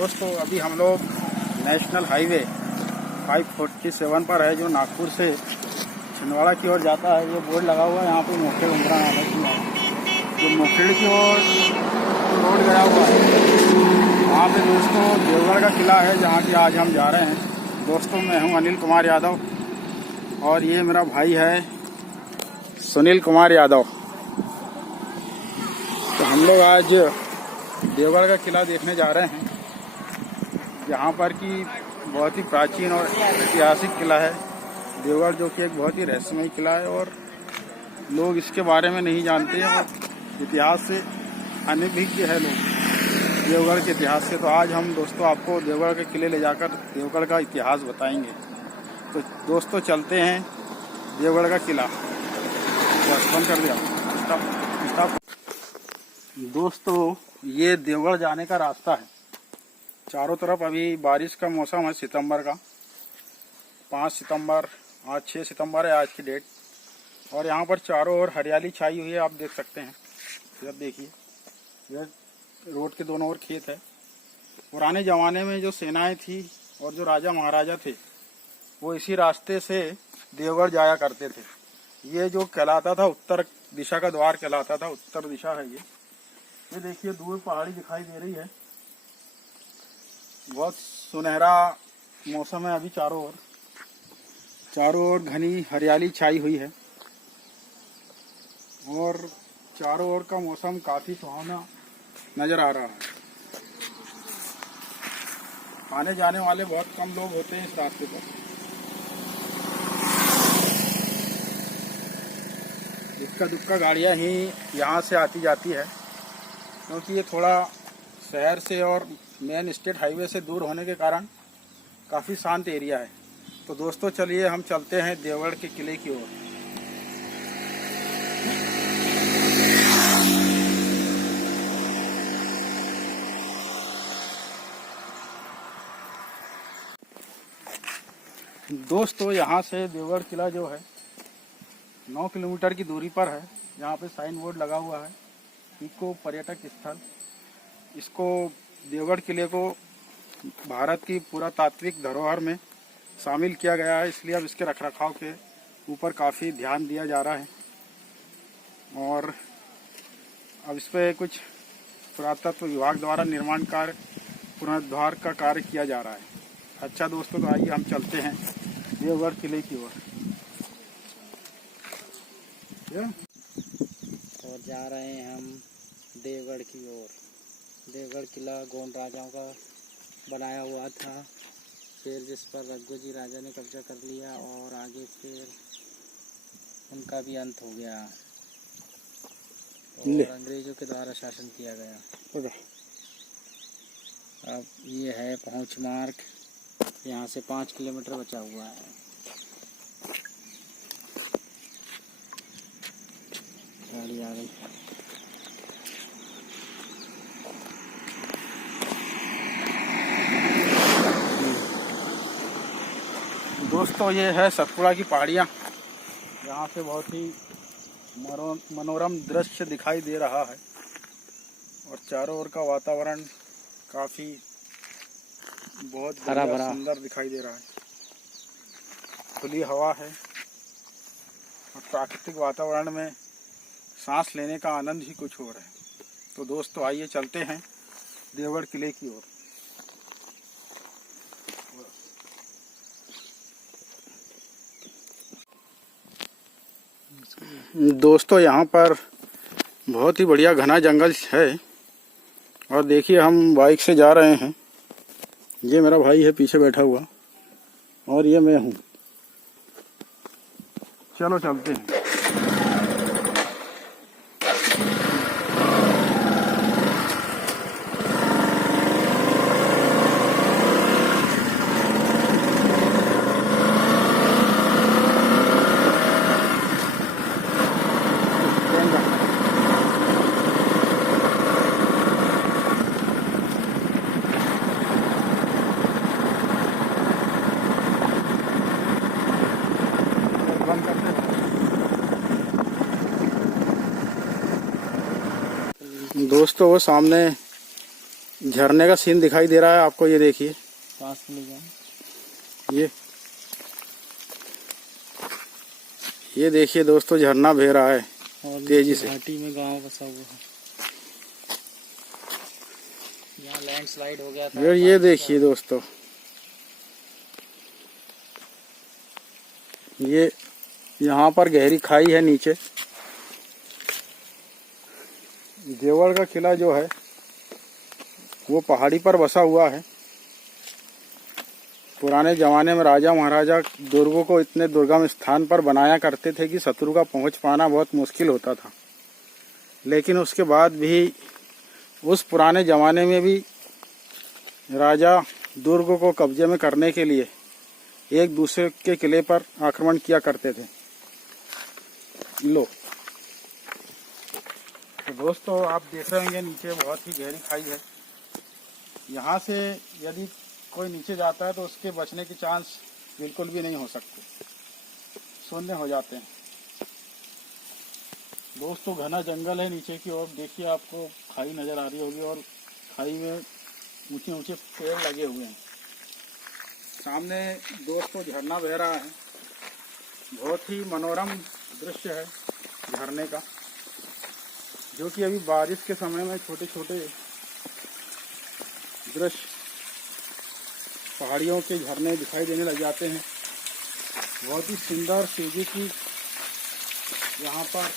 दोस्तों अभी हम लोग नेशनल हाईवे 547 पर है, जो नागपुर से छिंदवाड़ा की ओर जाता है। ये बोर्ड लगा हुआ है यहाँ पे मोखेड़ उमरा नाम है। जो मोखेड़ की ओर रोड गया हुआ है, वहाँ पे दोस्तों देवगढ़ का किला है, जहाँ की आज हम जा रहे हैं। दोस्तों मैं हूँ अनिल कुमार यादव और ये मेरा भाई है सुनील कुमार यादव। तो हम लोग आज देवगढ़ का किला देखने जा रहे हैं, जहाँ पर कि बहुत ही प्राचीन और ऐतिहासिक किला है देवगढ़, जो कि एक बहुत ही रहस्यमय किला है और लोग इसके बारे में नहीं जानते हैं और इतिहास से अनभिज्ञ है लोग देवगढ़ के इतिहास से। तो आज हम दोस्तों आपको देवगढ़ के किले ले जाकर देवगढ़ का इतिहास बताएंगे। तो दोस्तों चलते हैं देवगढ़ का किला। बस बंद कर दिया, स्टॉप। दोस्तों ये देवगढ़ जाने का रास्ता है। चारों तरफ अभी बारिश का मौसम है, सितंबर का 5 सितंबर, आज 6 सितंबर है आज की डेट। और यहाँ पर चारों ओर हरियाली छाई हुई है, आप देख सकते हैं। इधर देखिए, इधर रोड के दोनों ओर खेत है। पुराने ज़माने में जो सेनाएं थी और जो राजा महाराजा थे, वो इसी रास्ते से देवगढ़ जाया करते थे। ये जो कहलाता था उत्तर दिशा का द्वार कहलाता था, उत्तर दिशा है ये देखिए दूर पहाड़ी दिखाई दे रही है। बहुत सुनहरा मौसम है अभी, चारों ओर घनी हरियाली छाई हुई है और चारों ओर का मौसम काफी सुहावना नजर आ रहा है। आने जाने वाले बहुत कम लोग होते हैं इस रास्ते पर। इक्का दुक्का गाड़ियां ही यहाँ से आती जाती है, क्योंकि ये थोड़ा शहर से और मेन स्टेट हाईवे से दूर होने के कारण काफ़ी शांत एरिया है। तो दोस्तों चलिए हम चलते हैं देवगढ़ के किले की ओर। दोस्तों यहाँ से देवगढ़ किला जो है 9 किलोमीटर की दूरी पर है। यहाँ पे साइन बोर्ड लगा हुआ है, इको पर्यटक स्थल। इसको देवगढ़ किले को भारत की पुरातात्विक धरोहर में शामिल किया गया है, इसलिए अब इसके रखरखाव के ऊपर काफ़ी ध्यान दिया जा रहा है और अब इस पर कुछ पुरातत्व विभाग द्वारा निर्माण कार्य, पुनरुद्धार का कार्य किया जा रहा है। अच्छा दोस्तों, तो आइए हम चलते हैं देवगढ़ किले की ओर। और जा रहे हैं हम देवगढ़ की ओर। देवगढ़ किला गोंड राजाओं का बनाया हुआ था, फिर जिस पर रघुजी राजा ने कब्जा कर लिया और आगे फिर उनका भी अंत हो गया और अंग्रेजों के द्वारा शासन किया गया। अब ये है पहुंच मार्ग, यहाँ से 5 किलोमीटर बचा हुआ है। गाड़ी आ गई। दोस्तों ये है सतपुड़ा की पहाड़ियाँ, यहाँ से बहुत ही मनोरम दृश्य दिखाई दे रहा है और चारों ओर का वातावरण काफ़ी बहुत हरा भरा सुंदर दिखाई दे रहा है। खुली हवा है और प्राकृतिक वातावरण में सांस लेने का आनंद ही कुछ और है। तो दोस्तों आइए चलते हैं देवगढ़ किले की ओर। दोस्तों यहाँ पर बहुत ही बढ़िया घना जंगल है और देखिए हम बाइक से जा रहे हैं। ये मेरा भाई है पीछे बैठा हुआ और ये मैं हूँ। चलो चलते हैं। दोस्तों वो सामने झरने का सीन दिखाई दे रहा है आपको, ये देखिए। पास ले जाए। ये देखिए दोस्तों, झरना बह रहा है और तेजी से। घाटी में गांव बसा हुआ है। यहाँ लैंडस्लाइड हो गया था। ये देखिए दोस्तों, ये यहाँ पर गहरी खाई है नीचे। देवगढ़ का किला जो है वो पहाड़ी पर बसा हुआ है। पुराने जमाने में राजा महाराजा दुर्गों को इतने दुर्गम स्थान पर बनाया करते थे कि शत्रु का पहुंच पाना बहुत मुश्किल होता था। लेकिन उसके बाद भी, उस पुराने जमाने में भी राजा दुर्ग को कब्जे में करने के लिए एक दूसरे के किले पर आक्रमण किया करते थे। लो तो दोस्तों, आप देख रहे होंगे नीचे बहुत ही गहरी खाई है। यहाँ से यदि कोई नीचे जाता है तो उसके बचने के चांस बिल्कुल भी नहीं हो सकते, शून्य हो जाते हैं। दोस्तों घना जंगल है नीचे की ओर, देखिए आपको खाई नज़र आ रही होगी और खाई में ऊंचे ऊंचे पेड़ लगे हुए हैं। सामने दोस्तों झरना बह रहा है, बहुत ही मनोरम दृश्य है झरने का, जो कि अभी बारिश के समय में छोटे छोटे दृश्य, पहाड़ियों के झरने दिखाई देने लग जाते हैं। बहुत ही सुंदर शिवजी की यहाँ पर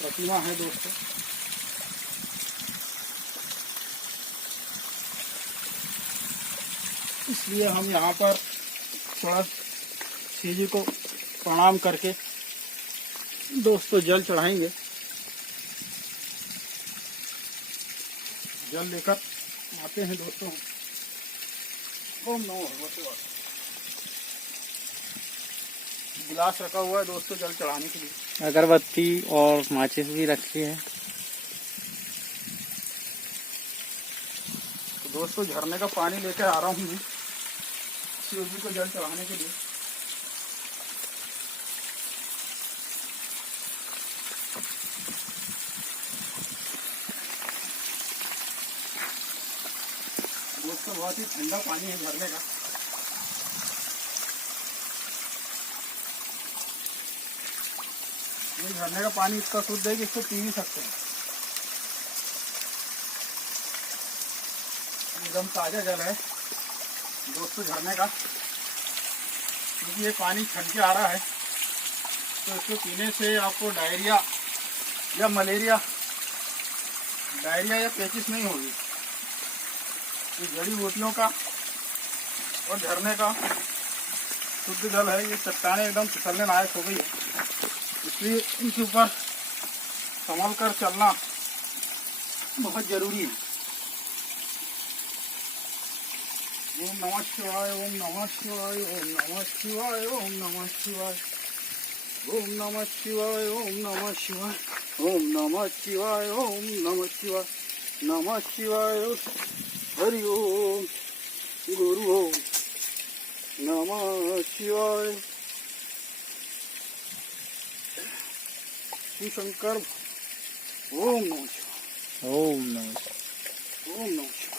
प्रतिमा है दोस्तों। इसलिए हम यहाँ पर थोड़ा शिवजी को प्रणाम करके दोस्तों जल चढ़ाएंगे। जल लेकर आते हैं दोस्तों। ओम नमो भगवते वासुदेवाय। गिलास रखा हुआ है दोस्तों जल चढ़ाने के लिए। अगरबत्ती और माचिस भी रखी है। तो दोस्तों झरने का पानी लेकर आ रहा हूँ मैं शिव जी को जल चढ़ाने के लिए। दोस्तों बहुत ही ठंडा पानी है झरने का। ये झरने का पानी इतना शुद्ध है कि इसको पी भी सकते हैं। एकदम ताजा जल है दोस्तों झरने का। क्योंकि ये पानी छलके आ रहा है तो इसको पीने से आपको डायरिया या मलेरिया, डायरिया या पेचिस नहीं होगी। ये जड़ी बूटियों का और झरने का शुद्ध जल है। ये चट्टानें एकदम फिसलने लायक हो गई है, इसलिए इनके ऊपर संभल कर चलना बहुत जरूरी है। ओम नमः शिवाय, ओम नमः शिवाय, ओम नमः शिवाय, ओम नमः शिवाय, ओम नमः शिवाय, ओम नमः शिवाय, ओम नमः शिवाय, ओम नमः शिवाय, नमः शिवाय, हरि ओम, गुरु ओम, नमः शिवाय, शिव शंकर, ओम नमः शिवाय, ओम नमः। ओम नमः शिवाय।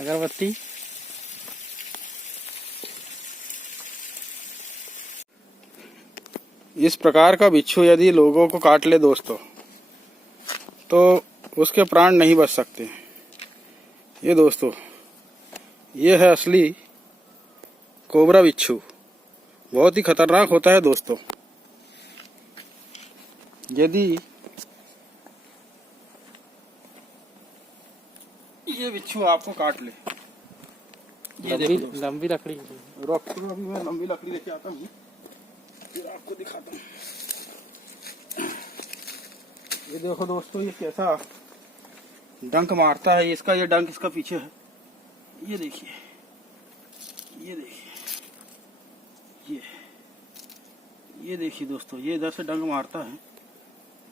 अगरबत्ती। इस प्रकार का बिच्छू यदि लोगों को काट ले दोस्तों तो उसके प्राण नहीं बच सकते। ये दोस्तों, ये है असली कोबरा बिच्छू, बहुत ही खतरनाक होता है दोस्तों। यदि ये बिच्छू आपको काट ले, लंबी लकड़ी रखो, अभी मैं लंबी लकड़ी लेके आता हूँ फिर आपको दिखाता हूँ। ये देखो दोस्तों, ये कैसा डंक मारता है। इसका ये डंक इसका पीछे है, ये देखिए, ये देखिए, ये देखिए दोस्तों, ये इधर से डंक मारता है।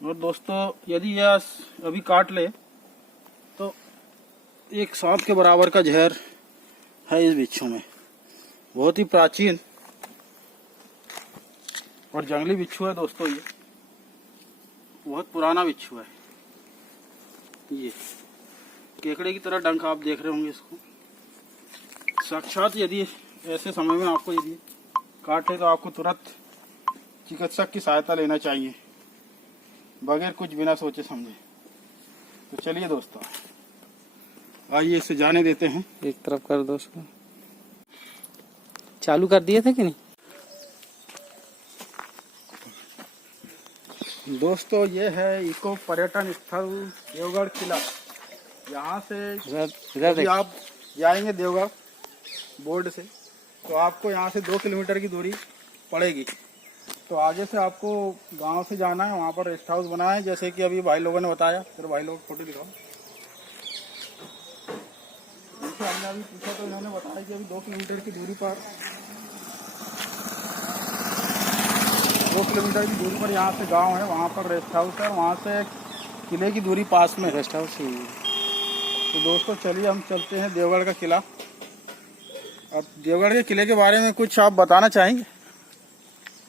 और दोस्तों यदि यह अभी काट ले तो एक सांप के बराबर का जहर है इस बिच्छू में। बहुत ही प्राचीन और जंगली बिच्छू है दोस्तों, ये बहुत पुराना बिच्छू है। ये केकड़े की तरह डंक आप देख रहे होंगे इसको। साक्षात यदि ऐसे समय में आपको यदि काटे तो आपको तुरंत चिकित्सक की सहायता लेना चाहिए, बगैर कुछ बिना सोचे समझे। तो चलिए दोस्तों, आइए इसे जाने देते हैं। एक तरफ कर दो उसको। चालू कर दिए थे कि नहीं? दोस्तों ये है इको पर्यटन स्थल देवगढ़ किला। यहाँ से इधर यदि आप जाएंगे देवगढ़ बोर्ड से तो आपको यहाँ से 2 किलोमीटर की दूरी पड़ेगी। तो आगे से आपको गांव से जाना है, वहाँ पर रेस्ट हाउस बना है, जैसे कि अभी भाई लोगों ने बताया। फिर भाई लोग फोटो दिखाओ। जैसे हमने अभी पूछा तो इन्होंने बताया कि अभी 2 किलोमीटर की दूरी पर 2 किलोमीटर की दूरी पर यहाँ से गांव है, वहाँ पर रेस्ट हाउस है, वहाँ से किले की दूरी पास में रेस्ट हाउस ही। तो दोस्तों चलिए हम चलते हैं देवगढ़ का किला। अब देवगढ़ के किले के बारे में कुछ आप बताना चाहेंगे?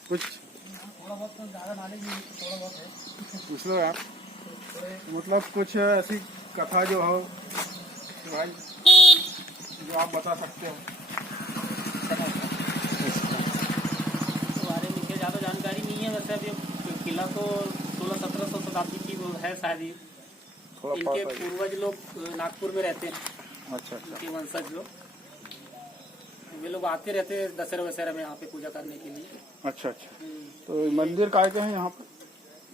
कुछ थोड़ा बहुत तो ज़्यादा नॉलेज नहीं, थोड़ा बहुत है, पूछ लो यार। मतलब कुछ ऐसी कथा जो हो कि भाई जो आप बता सकते हो। बारे में ज़्यादा जानकारी नहीं है। वैसे अभी किला तो 1600-1700 शताब्दी की वो है शायद ही। इनके पूर्वज लोग नागपुर में रहते हैं। अच्छा। इनके वंशज लोग, वे लोग आते रहते हैं दशहरा वशहरा में यहाँ पे पूजा करने के लिए। अच्छा। तो मंदिर काय के हैं यहाँ पर?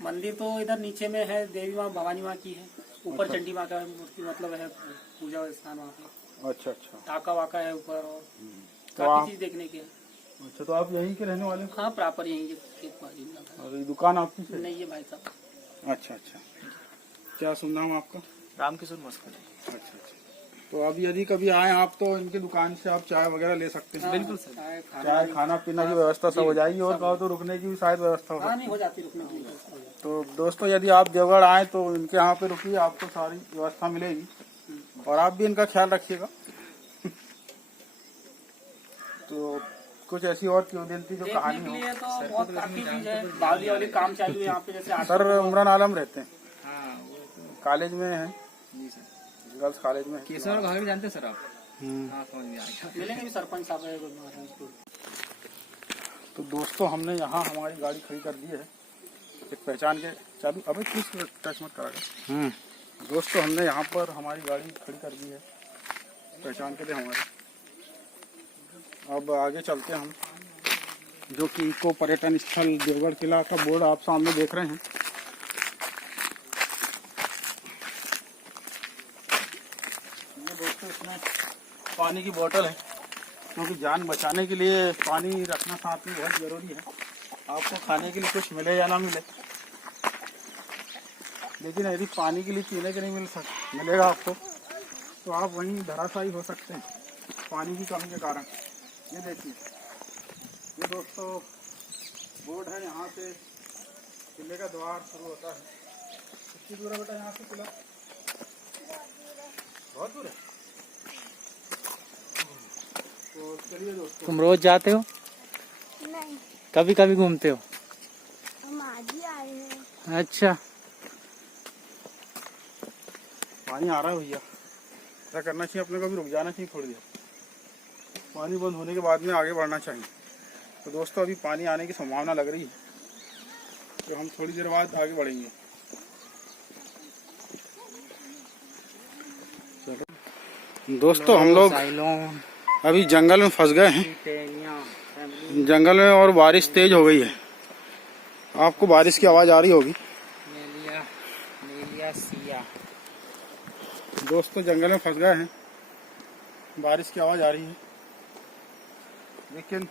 मंदिर तो इधर नीचे में है, देवी माँ भवानी माँ की है। ऊपर चंडी माँ का मूर्ति मतलब है पूजा स्थान वहाँ पे। अच्छा। टाका वाका है ऊपर और तो काफी चीज देखने के। अच्छा, तो आप यहीं के रहने वाले हो? हाँ, प्रॉपर यहीं के बाजू में। और ये दुकान आपकी है? नहीं, ये भाई साहब। अच्छा। क्या सुन रहा हूँ आपका? रामकिशोर मस्कर। अच्छा। तो अब यदि कभी आए आप तो इनकी दुकान से आप चाय वगैरह ले सकते हैं। बिल्कुल सर। चाय खाना पीना की व्यवस्था सब हो जाएगी, और कहो तो रुकने की भी शायद व्यवस्था हो हाँ, सकती नहीं हो जाती रुकने के लिए। तो दोस्तों यदि आप देवगढ़ आए तो इनके यहाँ पे रुकिए, आपको सारी व्यवस्था मिलेगी। और आप भी इनका ख्याल रखिएगा। तो कुछ ऐसी और किंवदंती जो कहानी देखने के हो। लिए तो बहुत काफी चीज है। बावली वाली काम चालू है यहाँ पे। जैसे सर उमरान आलम रहते हैं, हाँ कॉलेज में है, जी सर। गर्ल्स कॉलेज में। केसर घाघर जानते हैं सर आप? हम्म। समझ में आ गया। मिलेंगे भी सरपंच साहब है महाराजपुर। तो दोस्तों हमने यहाँ हमारी गाड़ी खड़ी कर दी है एक पहचान के चालू। अबे किस टच मत करा। दोस्तों हमने यहाँ पर हमारी गाड़ी खड़ी कर दी है पहचान के लिए हमारी। अब आगे चलते हैं हम, जो कि इको पर्यटन स्थल देवगढ़ किला का बोर्ड आप सामने देख रहे हैं। दोस्तों इसमें पानी की बोतल है, क्योंकि जान बचाने के लिए पानी रखना साथ में बहुत ज़रूरी है। आपको खाने के लिए कुछ मिले या ना मिले, लेकिन यदि पानी के लिए पीने के नहीं मिलेगा आपको, तो आप वहीं धराशायी हो सकते हैं पानी की कमी के कारण। ये देखिए, ये दोस्तों बोर्ड है, यहाँ से किले का द्वार शुरू होता है। कितनी दूर है बेटा यहाँ से किला? बहुत दूर है। तो चलिए दोस्तों। तुम रोज जाते हो? नहीं, कभी कभी घूमते हो? हम आज ही आए हैं। अच्छा। पानी आ रहा है भैया, ऐसा करना चाहिए अपने को भी, रुक जाना चाहिए थोड़ी देर। पानी बंद होने के बाद में आगे बढ़ना चाहिए। तो दोस्तों अभी पानी आने की संभावना लग रही है, तो हम थोड़ी देर बाद आगे बढ़ेंगे। दोस्तों हम लोग अभी जंगल में फंस गए हैं, जंगल में, और बारिश तेज हो गई है। आपको बारिश की आवाज़ आ रही होगी। दोस्तों जंगल में फंस गए हैं, बारिश की आवाज़ आ रही है, लेकिन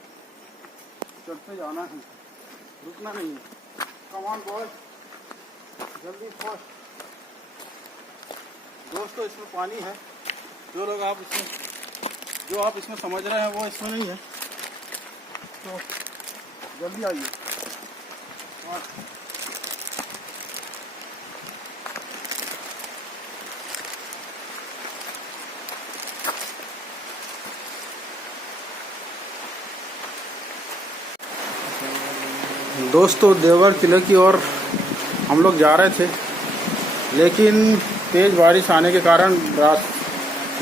चलते जाना है, रुकना नहीं है। कम ऑन बॉय, जल्दी फास्ट। दोस्तों इसमें पानी है, जो आप इसमें समझ रहे हैं वो इसमें नहीं है, तो जल्दी आइए। दोस्तों देवगढ़ किले की ओर हम लोग जा रहे थे, लेकिन तेज़ बारिश आने के कारण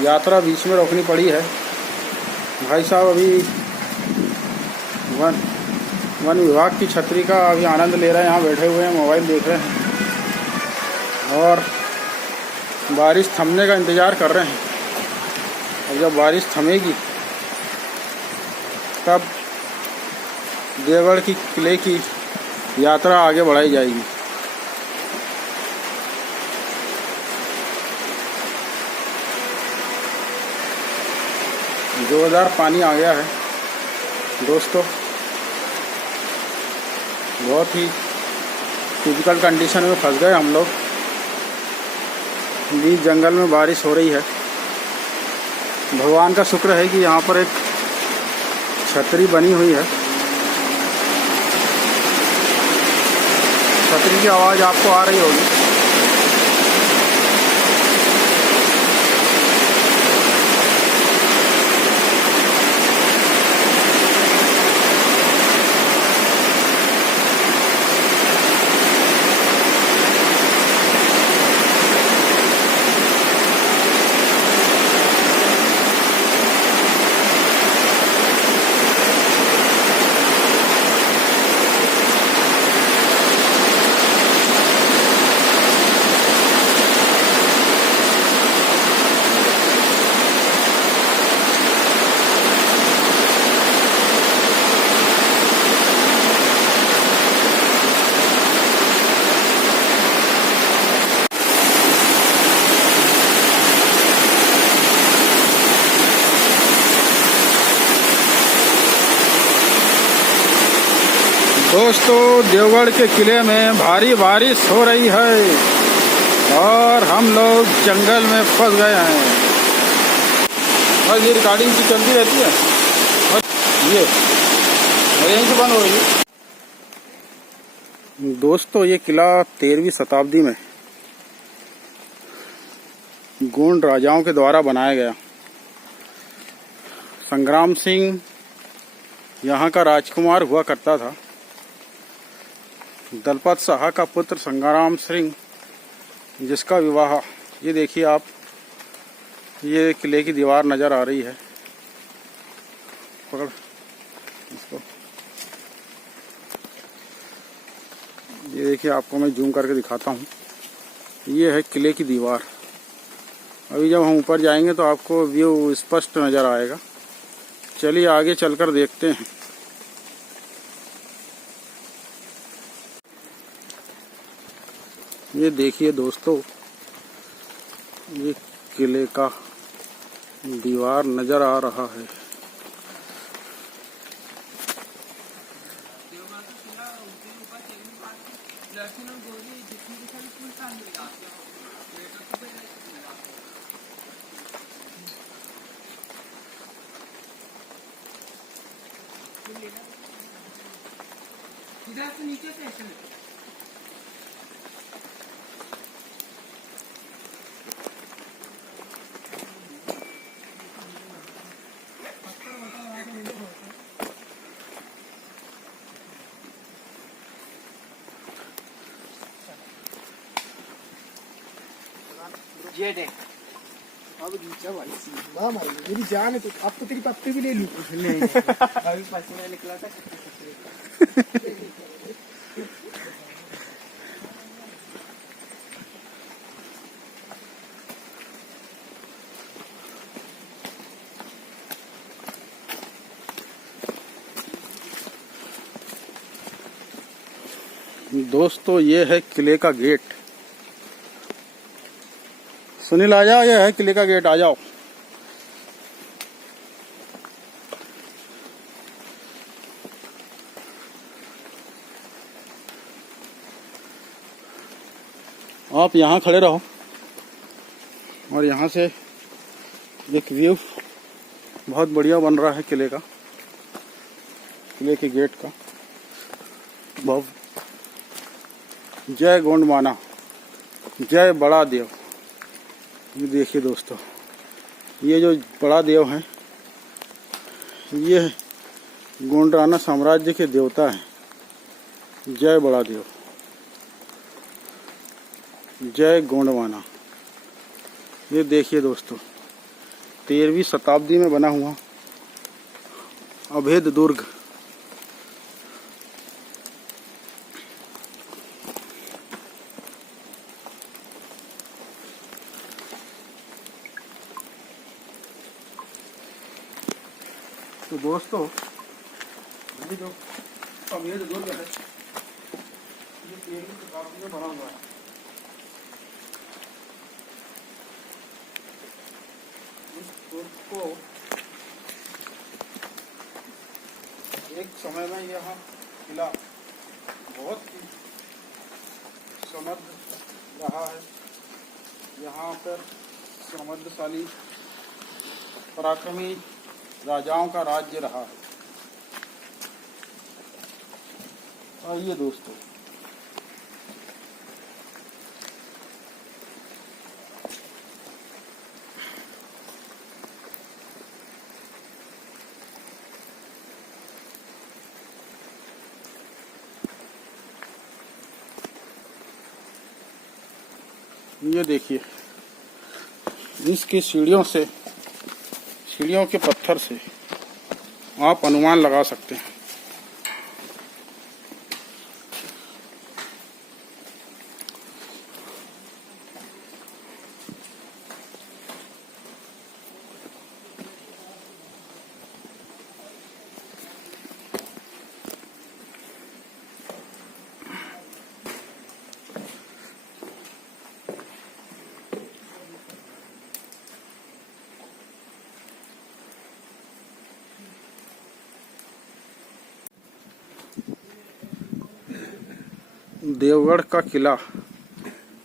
यात्रा बीच में रोकनी पड़ी है। भाई साहब अभी वन विभाग की छतरी का अभी आनंद ले रहे हैं, यहाँ बैठे हुए हैं, मोबाइल देख रहे हैं और बारिश थमने का इंतज़ार कर रहे हैं। और जब बारिश थमेगी तब देवगढ़ की किले की यात्रा आगे बढ़ाई जाएगी। जोरदार पानी आ गया है दोस्तों, बहुत ही टिपिकल कंडीशन में फंस गए हम लोग। बीच जंगल में बारिश हो रही है। भगवान का शुक्र है कि यहाँ पर एक छतरी बनी हुई है। छतरी की आवाज़ आपको आ रही होगी। दोस्तों देवगढ़ के किले में भारी बारिश हो रही है और हम लोग जंगल में फंस गए हैं। बस ये रिकॉर्डिंग की चलती रहती है और ये यहीं से बंद हो गई। दोस्तों ये किला 13वीं शताब्दी में गोंड राजाओं के द्वारा बनाया गया। संग्राम सिंह यहाँ का राजकुमार हुआ करता था। दलपत शाह का पुत्र संग्राम सिंह, जिसका विवाह, ये देखिए आप, ये किले की दीवार नज़र आ रही है, पकड़ इसको, ये देखिए आपको मैं जूम करके दिखाता हूँ। ये है किले की दीवार। अभी जब हम ऊपर जाएंगे तो आपको व्यू स्पष्ट नज़र आएगा। चलिए आगे चलकर देखते हैं। ये देखिए दोस्तों, ये किले का दीवार नज़र आ रहा है। इधर से नीचे से ऐसे ये देख, अब नीचे भाई सीधा मार मेरी जान है। तो अब तो तेरी पत्ती भी ले लूं। नहीं अभी पसीना निकला था। दोस्तों ये है किले का गेट। सुनील आ जाओ, ये है किले का गेट, आ जाओ। आप यहाँ खड़े रहो और यहाँ से एक व्यू बहुत बढ़िया बन रहा है किले का, किले के गेट का। बहुत जय गोंडमाना, जय बड़ा देव। ये देखिए दोस्तों, ये जो बड़ा देव हैं, ये गोंडराना साम्राज्य के देवता हैं। जय बड़ा देव, जय गोंडवाना। ये देखिए दोस्तों, 13वीं शताब्दी में बना हुआ अभेद दुर्ग। तो दोस्तों, ये जो अभेद दुर्ग है, ये 13वीं शताब्दी में बना हुआ है। इस दुर्ग को एक समय में यह किला बहुत ही समृद्ध रहा है। यहाँ पर समृद्धशाली पराक्रमी राजाओं का राज्य रहा है। आइए दोस्तों, ये देखिए, इसकी सीढ़ियों के पत्थर से आप अनुमान लगा सकते हैं। देवगढ़ का किला,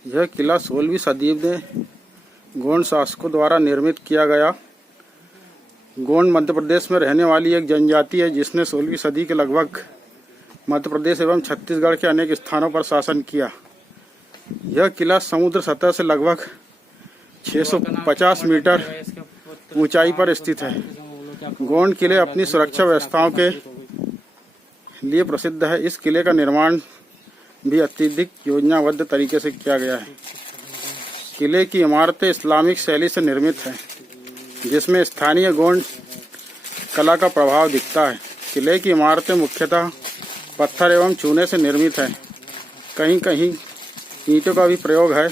यह किला 16वीं सदी में गोंड शासकों द्वारा निर्मित किया गया। गोंड मध्य प्रदेश में रहने वाली एक जनजाति है जिसने 16वीं सदी के लगभग मध्य प्रदेश एवं छत्तीसगढ़ के अनेक स्थानों पर शासन किया। यह किला समुद्र सतह से लगभग 650 मीटर ऊंचाई पर स्थित है। गोंड किले अपनी सुरक्षा व्यवस्थाओं के लिए प्रसिद्ध है। इस किले का निर्माण भी अत्यधिक योजनाबद्ध तरीके से किया गया है। किले की इमारतें इस्लामिक शैली से निर्मित हैं, जिसमें स्थानीय गोंड कला का प्रभाव दिखता है। किले की इमारतें मुख्यतः पत्थर एवं चूने से निर्मित हैं। कहीं कहीं ईंटों का भी प्रयोग है।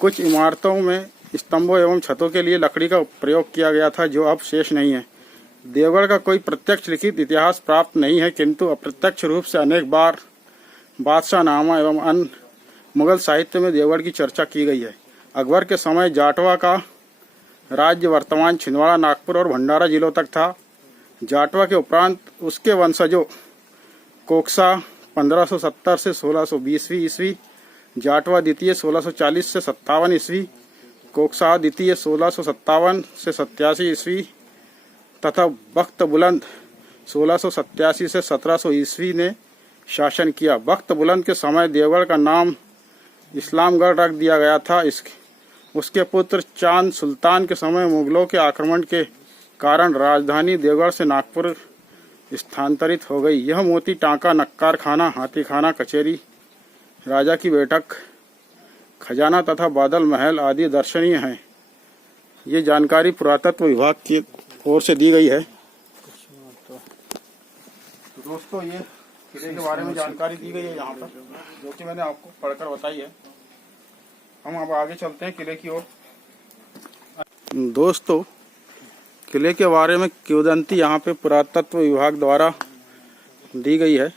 कुछ इमारतों में स्तंभों एवं छतों के लिए लकड़ी का प्रयोग किया गया था, जो अब शेष नहीं है। देवगढ़ का कोई प्रत्यक्ष लिखित इतिहास प्राप्त नहीं है, किंतु अप्रत्यक्ष रूप से अनेक बार बादशाहनामा एवं अन्य मुगल साहित्य में देवगढ़ की चर्चा की गई है। अकबर के समय जाटवा का राज्य वर्तमान छिंदवाड़ा, नागपुर और भंडारा जिलों तक था। जाटवा के उपरांत उसके वंशजों कोकसा 1570 से 1620 ईस्वी, जाटवा द्वितीय 1640 से 57 ईस्वी, कोकसा द्वितीय 1657 से 87 ईस्वी तथा बख्त बुलंद 1687 से 1700 ईस्वी ने शासन किया। बख्त बुलंद के समय देवगढ़ का नाम इस्लामगढ़ रख दिया गया था। उसके पुत्र चांद सुल्तान के समय मुगलों के आक्रमण के कारण राजधानी देवगढ़ से नागपुर स्थानांतरित हो गई। यह मोती टांका, नक्कार खाना, हाथी खाना, कचेरी, राजा की बैठक, खजाना तथा बादल महल आदि दर्शनीय हैं। ये जानकारी पुरातत्व विभाग की ओर से दी गई है। तो दोस्तों, ये किले के बारे में जानकारी दी गई है यहाँ पर, जो कि मैंने आपको पढ़कर बताई है। हम अब आगे चलते हैं किले की ओर। दोस्तों, किले के बारे में किंवदंती यहाँ पे पुरातत्व विभाग द्वारा दी गई है।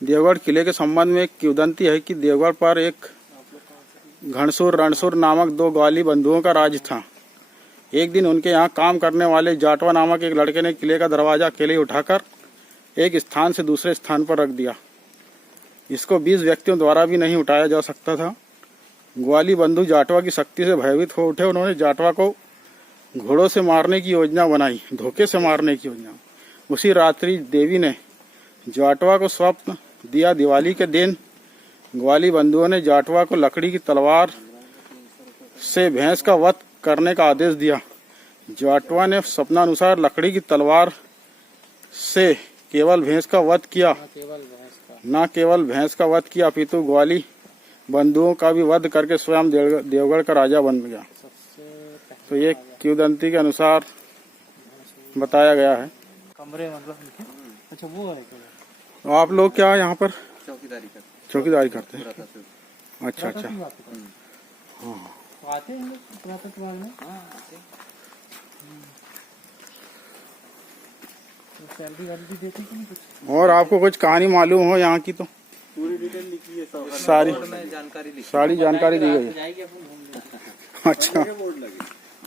देवगढ़ किले के संबंध में एक किंवदंती है कि देवगढ़ पर एक घनसूर रणसूर नामक 2 ग्वाली बंधुओं का राज था। एक दिन उनके यहाँ काम करने वाले जाटवा नामक एक लड़के ने किले का दरवाजा अकेले उठाकर एक स्थान से दूसरे स्थान पर रख दिया। इसको 20 व्यक्तियों द्वारा भी नहीं उठाया जा सकता था। ग्वाली बंधु जाटवा की शक्ति से भयभीत हो उठे। उन्होंने जाटवा को घोड़ों से मारने की योजना बनाई, धोखे से मारने की योजना। उसी रात्रि देवी ने जाटवा को स्वप्न दिया। दिवाली के दिन ग्वाली बंधुओं ने जाटवा को लकड़ी की तलवार से भैंस का वध करने का आदेश दिया। जाटवा ने सपनानुसार लकड़ी की तलवार से केवल भैंस का वध किया। न केवल भैंस का वध किया अपितु ग्वाली बंधुओं का भी वध करके स्वयं देवगढ़ का राजा बन गया। तो ये किंवदंती के अनुसार बताया गया है। कमरे मतलब अच्छा वो है क्या? तो आप लोग क्या यहाँ पर चौकीदारी करते हैं? अच्छा अच्छा। हाँ तो आते हैं पुरातत्व विभाग में? तो सैलरी वैलरी देते कि नहीं कुछ? और आपको कुछ कहानी मालूम हो यहाँ की तो पूरी डिटेल लिखी है, सारी जानकारी लिखी, सारी जानकारी दी गई है। जाएगी अपन घूम लेंगे। अच्छा बोर्ड लगी,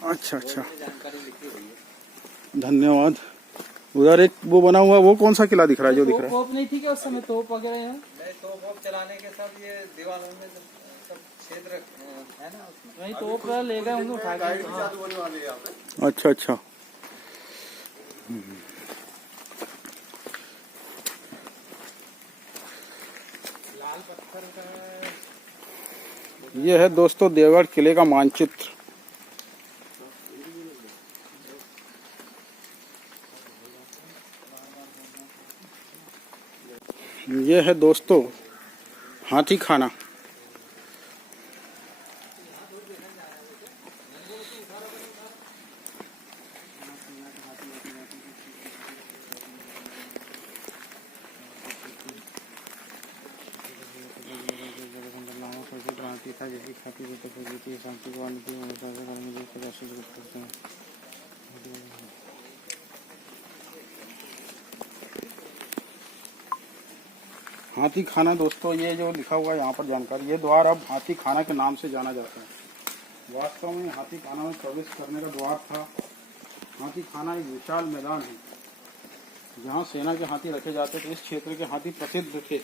अच्छा अच्छा, जानकारी लिखी हुई है। धन्यवाद। उधर एक वो बना हुआ, वो कौन सा किला दिख रहा है जो दिख रहा है? तोप नहीं थी क्या उस समय? तोप वगैरह है? नहीं, तोप चलाने के सब ये दीवारों में सब क्षेत्र है ना उसमें। नहीं तोप ले गए होंगे उठा के। अच्छा अच्छा। लाल पत्थर का ये है दोस्तों देवगढ़ किले का मानचित्र। ये है दोस्तों हाथी खाना। था जैसी खाती शांति को हाथी खाना दोस्तों, ये जो लिखा हुआ है यहाँ पर जानकारी, ये द्वार अब हाथी खाना के नाम से जाना जाता है। वास्तव में हाथी खाना में प्रवेश करने का द्वार था। हाथी खाना एक विशाल मैदान है जहाँ सेना के हाथी रखे जाते थे। इस क्षेत्र के हाथी प्रसिद्ध थे,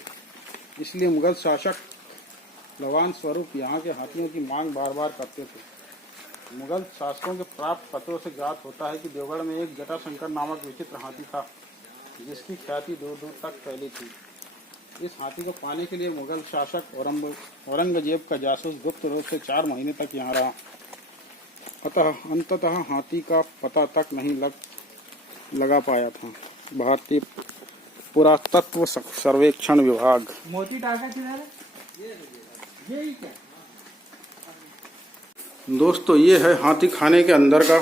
इसलिए मुगल शासक लवान स्वरूप यहाँ के हाथियों की मांग बार बार करते थे। मुगल शासकों के प्राप्त पत्रों से ज्ञात होता है कि देवगढ़ में एक जटाशंकर नामक विचित्र हाथी था जिसकी ख्याति दूर दूर तक फैली थी। इस हाथी को पाने के लिए मुगल शासक औरंगजेब का जासूस गुप्त रूप से 4 महीने तक यहाँ रहा। अतः अंततः हाथी का पता तक नहीं लगा पाया था। भारतीय पुरातत्व सर्वेक्षण विभाग। मोती टाका किधर है? यही क्या? दोस्तों ये है हाथी खाने के अंदर का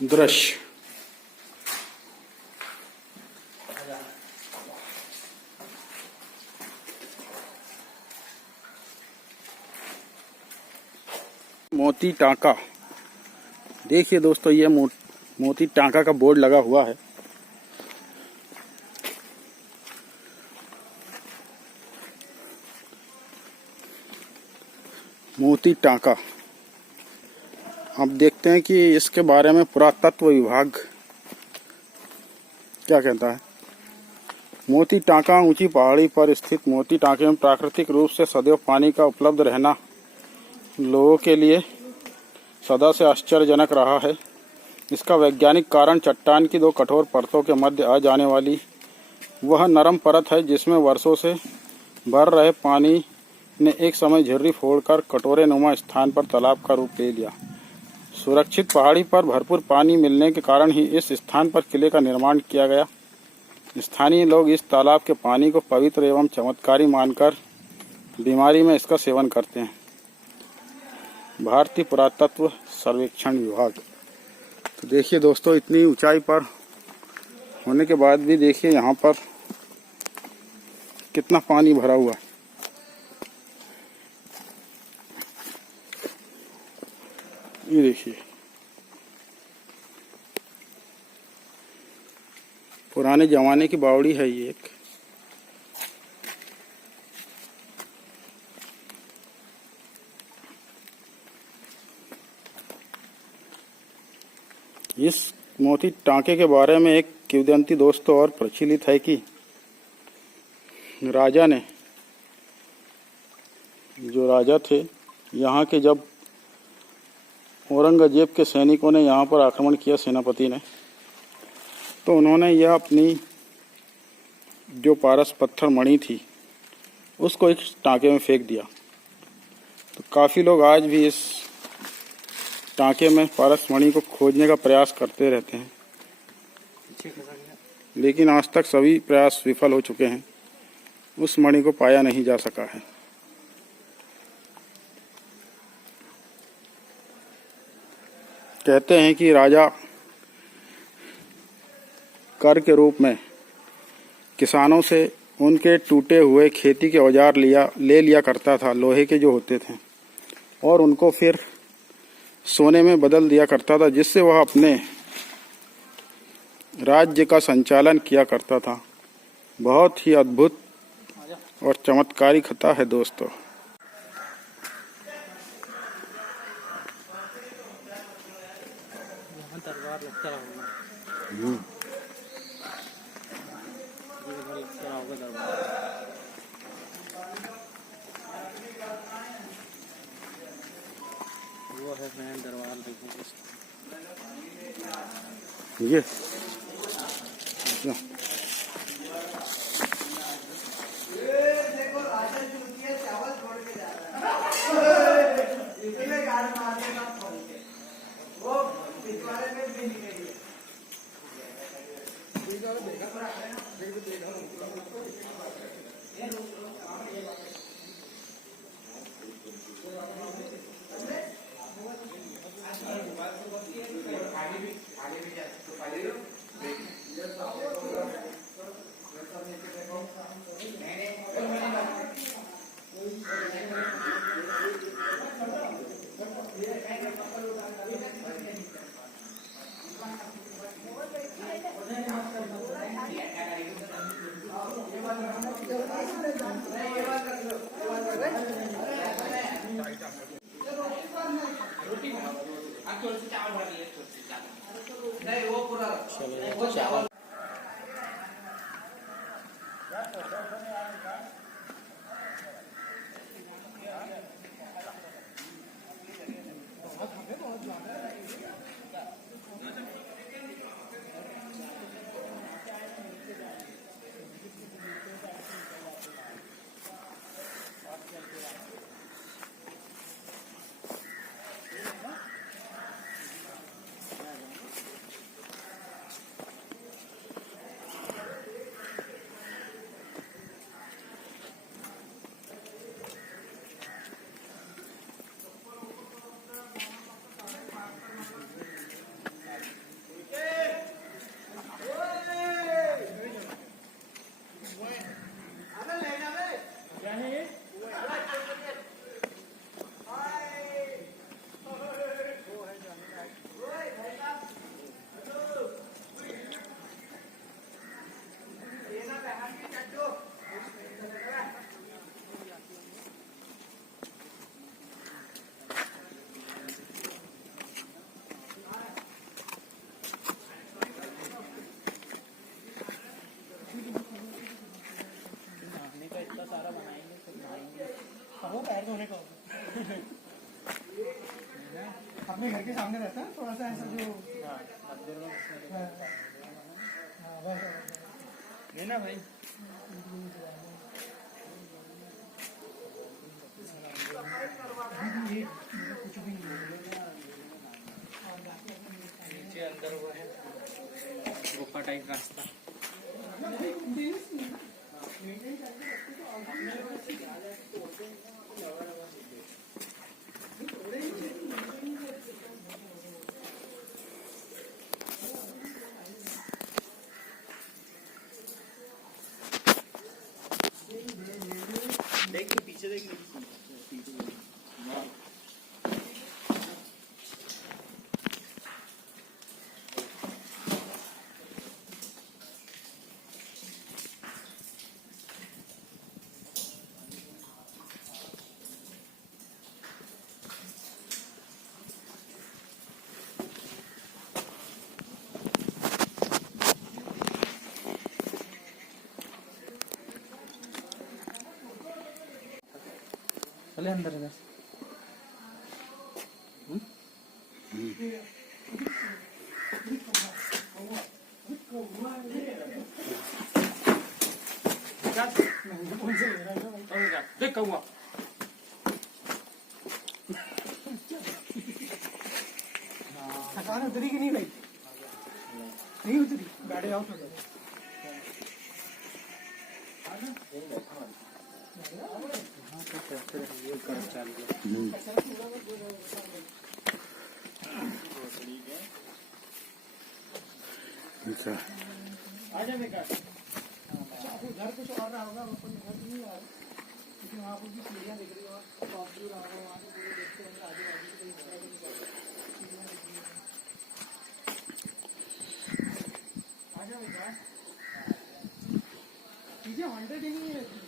दृश्य। मोती टाका, देखिए दोस्तों ये मोती टाका का बोर्ड लगा हुआ है। मोती टाका, अब देखते हैं कि इसके बारे में पुरातत्व विभाग क्या कहता है। मोती टाका ऊंची पहाड़ी पर स्थित मोती टाके में प्राकृतिक रूप से सदैव पानी का उपलब्ध रहना लोगों के लिए सदा से आश्चर्यजनक रहा है। इसका वैज्ञानिक कारण चट्टान की 2 कठोर परतों के मध्य आ जाने वाली वह नरम परत है जिसमें वर्षों से भर रहे पानी ने एक समय झिर्री फोड़कर कटोरे नुमा स्थान पर तालाब का रूप ले लिया। सुरक्षित पहाड़ी पर भरपूर पानी मिलने के कारण ही इस स्थान पर किले का निर्माण किया गया। स्थानीय लोग इस तालाब के पानी को पवित्र एवं चमत्कारी मानकर बीमारी में इसका सेवन करते हैं। भारतीय पुरातत्व सर्वेक्षण विभाग। तो देखिए दोस्तों, इतनी ऊंचाई पर होने के बाद भी देखिए यहाँ पर कितना पानी भरा हुआ है। ये देखिए पुराने जमाने की बावड़ी है ये एक। इस मोती टांके के बारे में एक किंवदंती दोस्तों और प्रचलित है कि राजा ने, जो राजा थे यहाँ के, जब औरंगजेब के सैनिकों ने यहाँ पर आक्रमण किया सेनापति ने, तो उन्होंने यह अपनी जो पारस पत्थर मणि थी उसको इस टांके में फेंक दिया। तो काफ़ी लोग आज भी इस टांके में पारस मणि को खोजने का प्रयास करते रहते हैं, लेकिन आज तक सभी प्रयास विफल हो चुके हैं। उस मणि को पाया नहीं जा सका है। कहते हैं कि राजा कर के रूप में किसानों से उनके टूटे हुए खेती के औजार ले लिया करता था, लोहे के जो होते थे, और उनको फिर सोने में बदल दिया करता था, जिससे वह अपने राज्य का संचालन किया करता था। बहुत ही अद्भुत और चमत्कारी कथा है दोस्तों। यहाँ दरबार लगता होगा, लगता होगा दरबार। वो है मेन दरबार, देखो ये चलो चावल अपने घर के सामने रहता है, थोड़ा सा ऐसा जो नहीं ना भाई। कुछ भी नीचे अंदर हुआ है गुफा टाइप रास्ता। देख पीछे देख चले अंदर इधर। देख कहूँगा थकान उतरी कि नहीं भाई? नहीं उतरी, गाड़ी आउट हो गई। हाँ तो कैसे ये कर्मचारी अच्छा आपको घर कुछ और रहा होगा, वो कोई घर नहीं आ रहा, लेकिन वहाँ पर भी सीढ़ियाँ दिख रही है, और टॉप व्यू रहा होगा, वहाँ से पूरे देखते होंगे आजू बाजू से कहीं सीढ़ियाँ दिख रही है। आजा बेटा, चीजें हॉन्टेड ही नहीं रहती।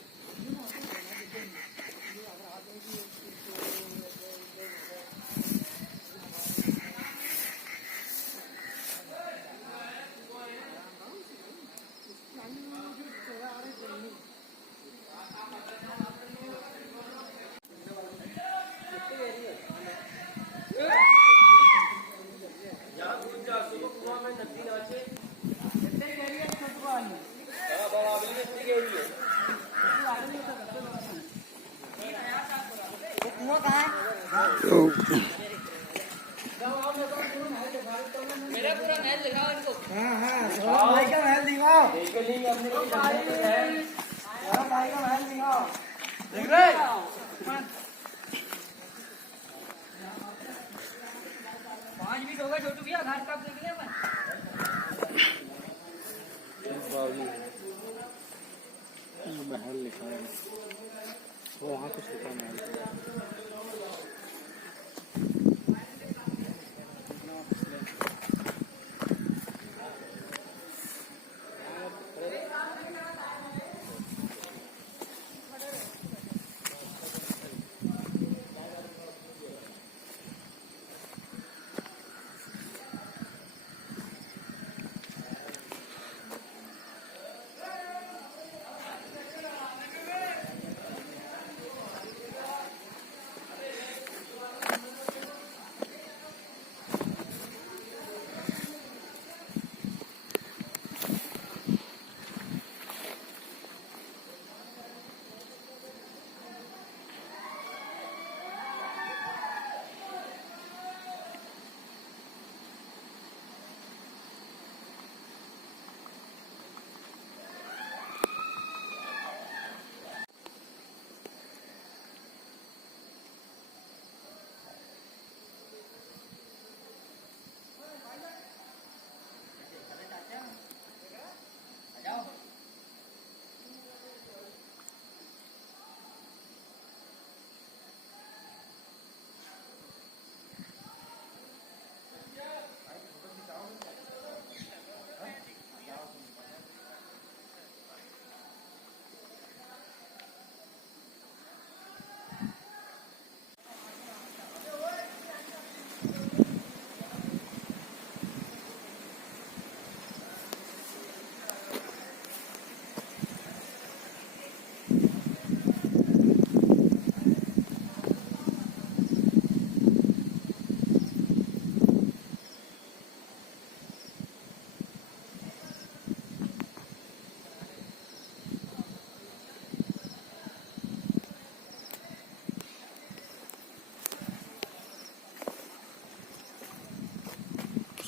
भाई का महल दिखाओ, भाई का महल दिखाओ, देख रहे छोटू भैया घाट कब देख लिया महल लिखा है वो वहाँ कुछ लिखा महल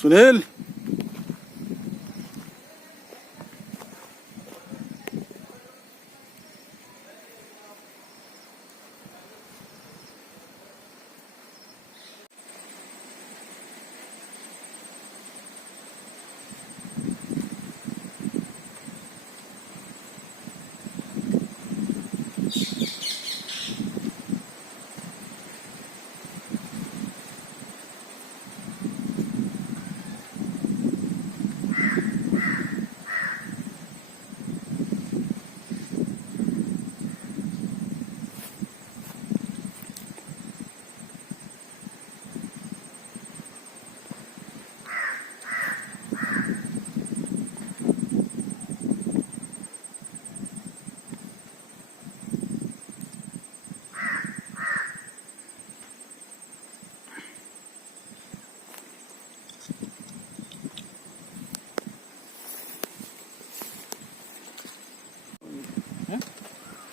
सुनील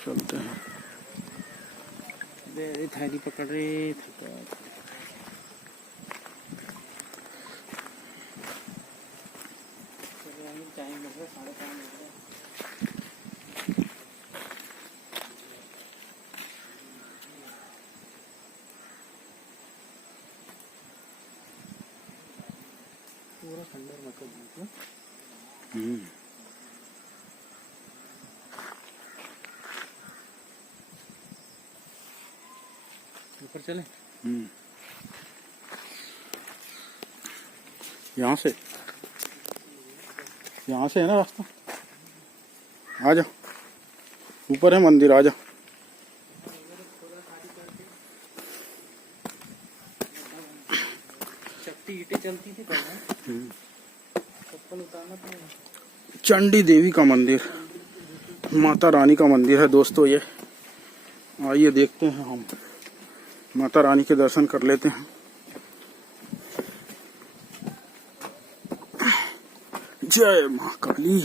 चलते हैं। थैली पकड़ रहे थका टाइम लग रहा है 5:30 बज रहा है। ऊपर चले। यहाँ से है ना रास्ता। आ जाओ, ऊपर है मंदिर, आ जाओ। चपटी ईंटें चलती थी पहले, चप्पल उतारना था। चंडी देवी का मंदिर, माता रानी का मंदिर है दोस्तों ये। आइए देखते हैं, हम माता रानी के दर्शन कर लेते हैं। जय मां काली।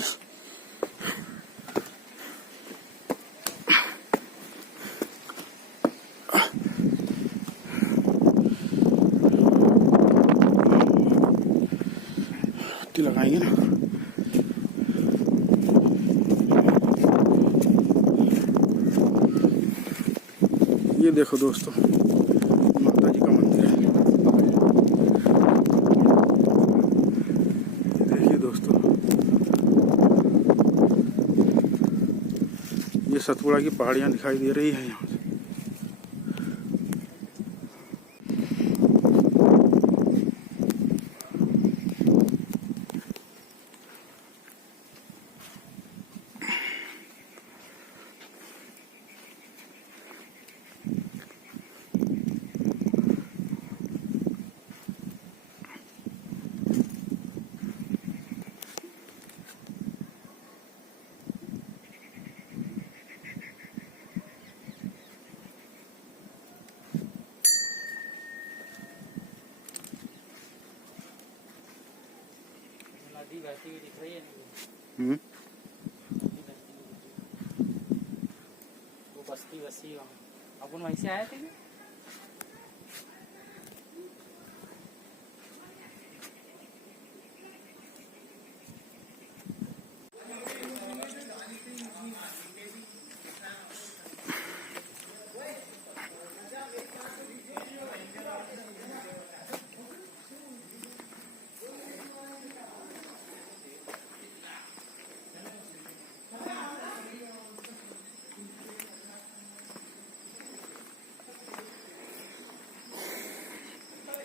लगाएंगे ना। ये देखो दोस्तों, माता जी का मंदिर है। देखिए दोस्तों, ये सतपुड़ा की पहाड़ियां दिखाई दे रही है यहाँ से। नदी बहती हुई दिख रही है। वो बस्ती वहाँ अपन वहीं से आए थे।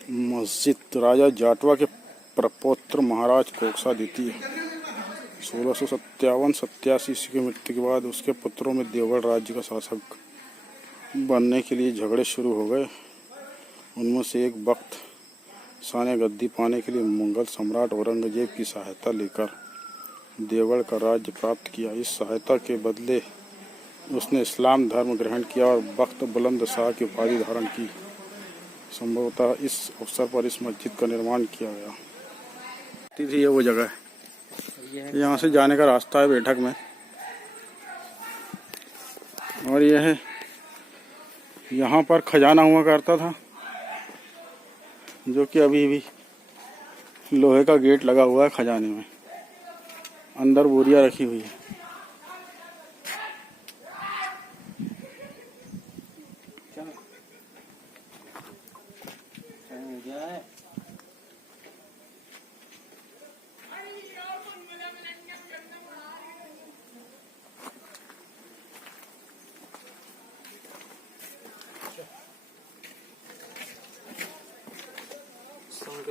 मस्जिद राजा जाटवा के प्रपौत्र महाराज कोकसा द्वितीय 1657-87 ईस्वी की मृत्यु के बाद उसके पुत्रों में देवगढ़ राज्य का शासक बनने के लिए झगड़े शुरू हो गए। उनमें से एक वक्त शाह ने गद्दी पाने के लिए मुगल सम्राट औरंगजेब की सहायता लेकर देवगढ़ का राज्य प्राप्त किया। इस सहायता के बदले उसने इस्लाम धर्म ग्रहण किया और वक्त बुलंद शाह की उपाधि धारण की। संभवतः इस अवसर पर इस मस्जिद का निर्माण किया गया। ये वो जगह है, यहाँ से जाने का रास्ता है बैठक में। और यह है, यहाँ पर खजाना हुआ करता था, जो कि अभी भी लोहे का गेट लगा हुआ है खजाने में। अंदर बोरियां रखी हुई है।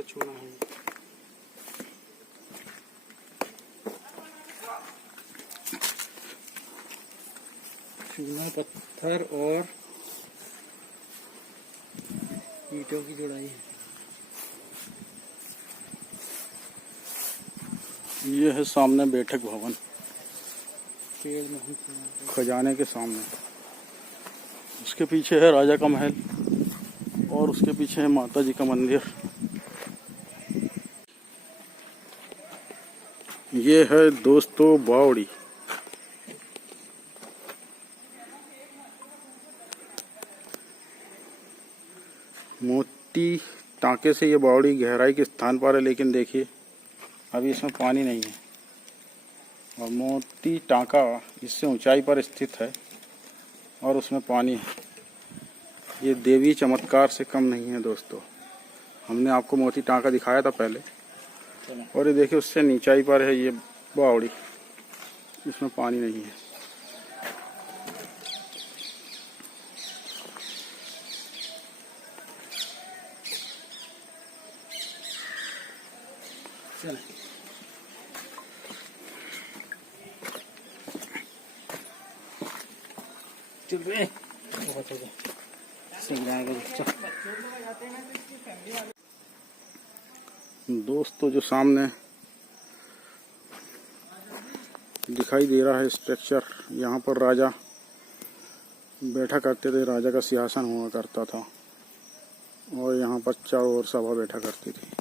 छूना है। चूना पत्थर और ईंटों की जुड़ाई है। ये है सामने बैठक भवन, पेड़ में खजाने के सामने। उसके पीछे है राजा का महल और उसके पीछे है माता जी का मंदिर। ये है दोस्तों बावड़ी। मोती टांके से ये बावड़ी गहराई के स्थान पर है, लेकिन देखिए अभी इसमें पानी नहीं है। और मोती टांका इससे ऊंचाई पर स्थित है और उसमें पानी है। ये देवी चमत्कार से कम नहीं है दोस्तों। हमने आपको मोती टांका दिखाया था पहले, और ये देखिए उससे नीचाई पर है ये बावड़ी, इसमें पानी नहीं है। चुप रे, बहुत हो गया, सीख जाएगा बच्चा। दोस्तों जो सामने दिखाई दे रहा है स्ट्रक्चर, यहाँ पर राजा बैठा करते थे, राजा का सिंहासन हुआ करता था और यहाँ पर चारों ओर सभा बैठा करती थी।